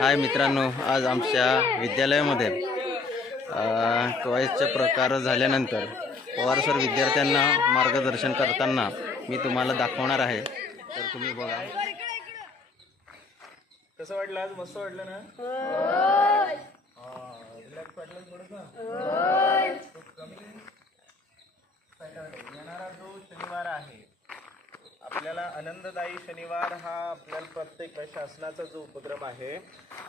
हाय मित्रांनो आज आमच्या विद्यालयामध्ये अ, कवायतचे प्रकार झाल्यानंतर पवार सर विद्यार्थ्यांना मार्गदर्शन करताना मी तुम्हाला दाखवणार आहे. तर तुम्ही बघा. कसं वाटलं आज? मस्त वाटलं ना हा, relax वाटलं थोडंसं? खूप कमी? काय करायचं? येणारा जो शनिवार आहे आपल्याला आनंददायी शनिवार हा आपल्याला प्रत्येक शासनाचा जो उपक्रम आहे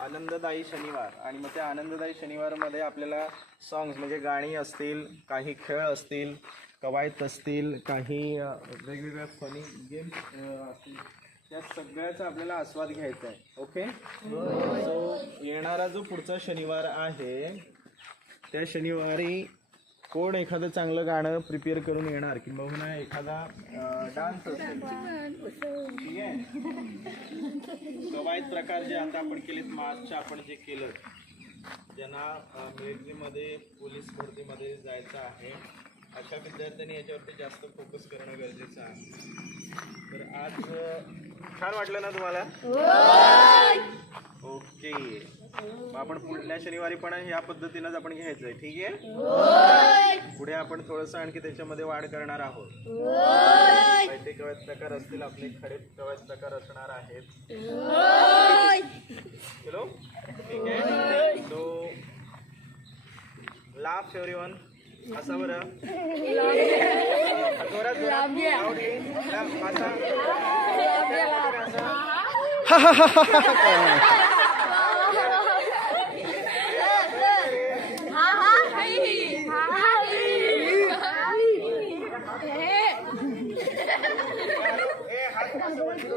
आनंददायी शनिवार. आणि मग त्या आनंददायी शनिवारमध्ये आपल्याला सॉंग्स म्हणजे गाणी असतील काही खेळ असतील कवायत असतील काही वेगवेगळ्या फनी गेम्स असतील त्या सगळ्याचा आपल्याला आस्वाद घ्यायचा आहे. ओके सो येणारा जो पुढचा शनिवार आहे त्या शनिवारी कोण एखादं चांगलं गाणं प्रिपेअर करून येणार? किंबहुना एखादा डान्स असेल. ठीक आहे कवायत प्रकार जे आता आपण केलेत मार्चच्या आपण जे केलं ज्यांना मिलिटरीमध्ये पोलीस भरतीमध्ये जायचं आहे अशा विद्यार्थ्यांनी याच्यावरती जास्त फोकस करणं गरजेचं आहे. तर आज छान वाटलं ना तुम्हाला? ओके मग आपण पुढल्या शनिवारी पण ह्या पद्धतीनंच आपण घ्यायचं आहे ठीक आहे? पुढे आपण थोडंसं आणखी त्याच्यामध्ये वाढ करणार आहोत. बैठे कवच प्रकार असतील आपले खडे कवच प्रकार असणार आहेत. हॅलो? ठीक आहे? सो लाफ एव्हरीवन असा बरं. जोरात जोरात. असा. ए हात असं वरती